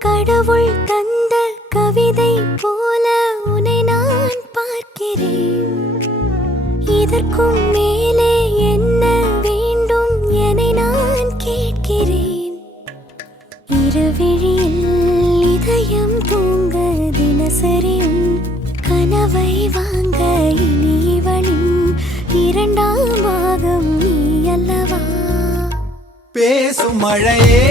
கடவுள் தந்த கவிதை போல உன்னை நான் பார்க்கிறேன். இதற்கும் மேலே என்ன வேண்டும் என நான் கேட்கிறேன். இருவிழியில் இதயம் தூங்க தினசரியும் கனவை வாங்க இனி இவளின் இரண்டாம் பாகம் நீ அல்லவா? பேசும் மழையே